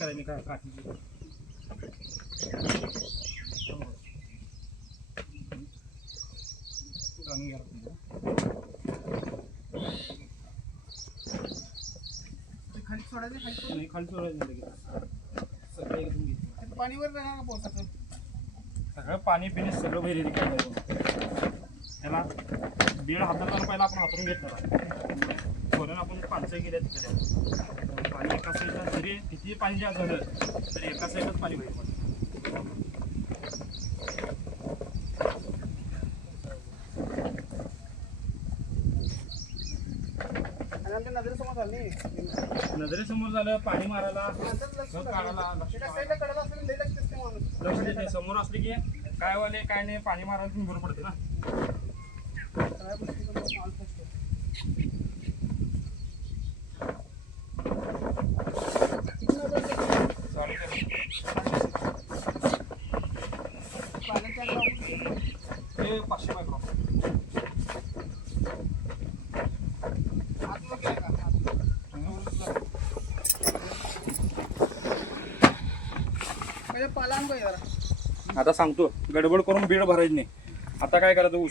करायची काय खाली सोडायचं खाली सोडायचं. नाही खाली सोडायचं लगेच. सगळं एकदम घ्यायचं ते पाणीवर राहणार का पावसाचं सगळं पाणी पिणे सगळं येते काय त्याला दीड हाताला पहिला आपण हातून घेतला. आपण पाणसं गेल्या तिकडे. एका साईडला जरी किती पाणी जास्त झालं तरी एका साईडच पाणी बाहेर पडतं नजरेसमोर झालं नाही. नजरेसमोर झालं पाणी मारायला लक्ष देते समोर असले की काय वाले काय नाही पाणी मारायला पण बरं पडते ना. बघ जरा. आता सांगतो गडबड करून बीड भरायची नाही आता काय करायचं